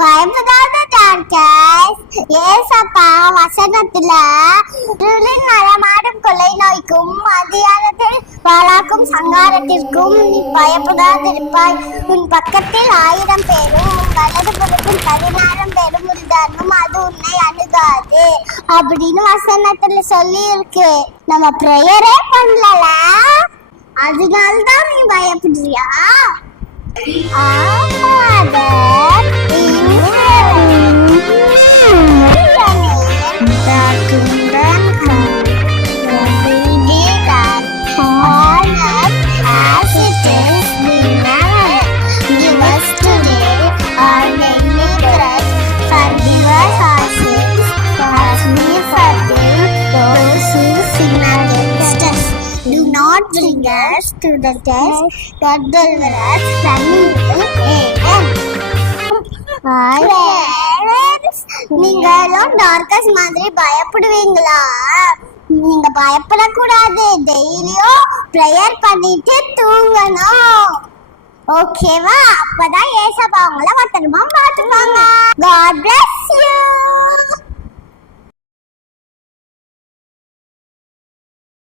பயப்படாத டாக்டர். ஏசப்பா வசனத்துல இருளின் நடமாடும் கொலை நோய்க்கும் மதியானத்தில் வாளாக்கும் சங்காரத்திற்கும் நீ பயப்படாதிருப்பாய். உன் பக்கத்தில் 1000 பேரும் உன் வலது புறத்தில் 16 பேரும் இருந்தாலும் அது உன்னை அணுகாது அப்படின்னு வசனத்துல சொல்லி இருக்கு. நம்ம ப்ரேயரே பண்ணல, அதனால்தான் நீ பயப்படுறியா? Bring us to the test, God deliver us from evil. Amen. நீங்களும் டார்கஸ் மாதிரி பயப்படுவீங்களா? நீங்க பயப்படக்கூடாது. டெய்லியும் ப்ரேயர் பண்ணிட்டு தூங்கணும். ஓகேவா? அப்பதான் ஏசப்பா உங்களை பத்திரமா பார்த்துப்பாங்க. God bless you.